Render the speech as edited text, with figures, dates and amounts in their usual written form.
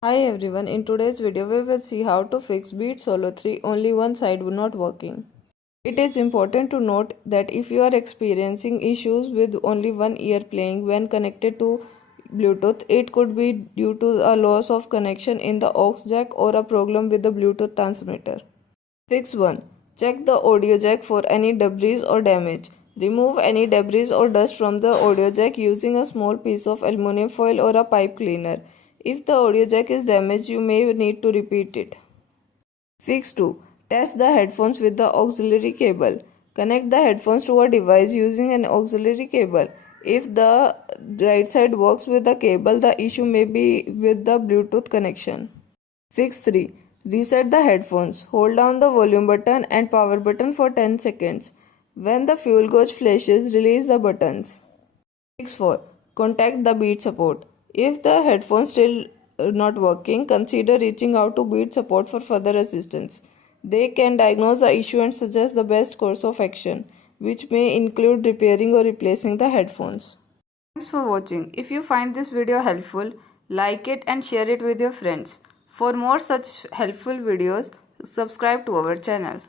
Hi everyone, in today's video we will see how to fix Beat Solo 3 only one side not working. It is important to note that if you are experiencing issues with only one ear playing when connected to Bluetooth, it could be due to a loss of connection in the aux jack or a problem with the Bluetooth transmitter. Fix 1. Check the audio jack for any debris or damage. Remove any debris or dust from the audio jack using a small piece of aluminum foil or a pipe cleaner. If the audio jack is damaged, you may need to repeat it. Fix 2. Test the headphones with the auxiliary cable. Connect the headphones to a device using an auxiliary cable. If the right side works with the cable, the issue may be with the Bluetooth connection. Fix 3. Reset the headphones. Hold down the volume button and power button for 10 seconds. When the fuel gauge flashes, release the buttons. Fix 4. Contact the Beat support. If the headphones still not working, consider reaching out to Beat support for further assistance. They can diagnose the issue and suggest the best course of action, which may include repairing or replacing the headphones. Thanks for watching. If you find this video helpful, like it and share it with your friends. For more such helpful videos, subscribe to our channel.